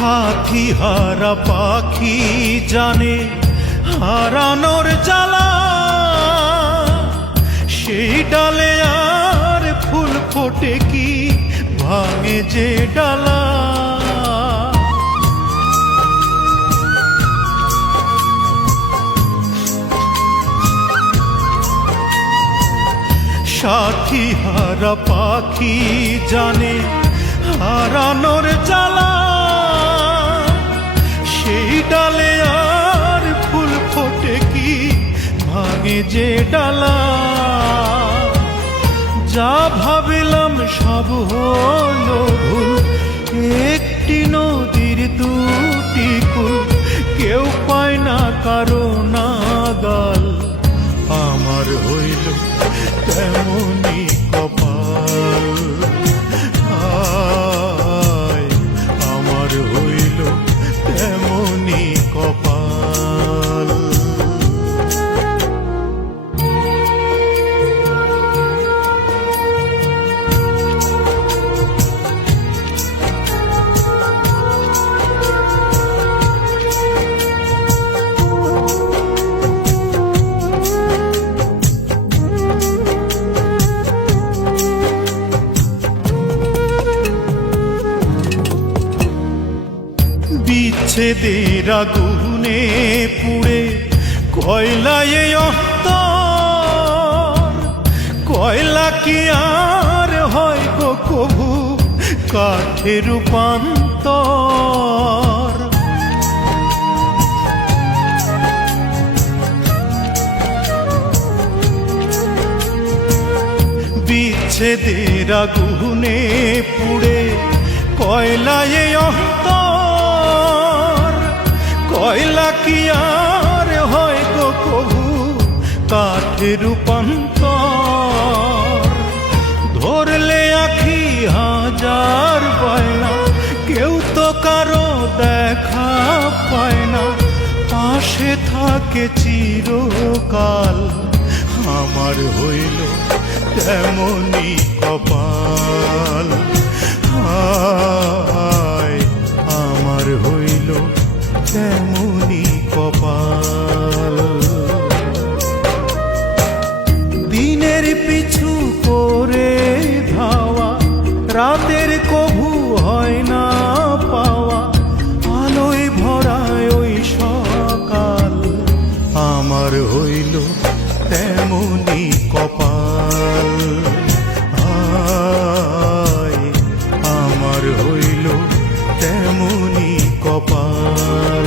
সাথী হারা পাখি জানে হারানোর জ্বালা, সেই ডালে আর ফুল ফোটে কি ভাঙে যে ডালা। সাথী হারা পাখি জানে হারানোর জ্বালা, সেই ডালে আর ফুল ফোটে কি ভাঙে যে ডালা। যা ভাবিলাম সব হলো ভুল, একটি নদীর দুটি কুল, কেউ পায় না কারো নাগাল। আমার হইল তেমনি কপাল, হায় আমার হইল তেমনি কপাল। বিচ্ছেদের আগুনে পুড়ে কয়লায় অন্তর, কয়লা কি আর হয় গো কভু কাঠে রূপান্তর। বিচ্ছেদের আগুনে পুড়ে কয়লায় অন্তর, কয়লা কি আর হয় গো কভু কাঠে রূপান্তর। ধরলে আখি হাজার বায়না, কেউ তো কারো দেখা পায় না, পাশে থাকে চিরকাল। আমার হইল তেমনি কপাল, হায় আমার হইল তেমনি কপাল। দিনের পিছু করে ধাওয়া, রাতের কভু হয় না পাওয়া, আলোয় ভরায় ওই সকাল। আমার হইল তেমনি কপাল, হায় আমার হইল তেমনি কপাল।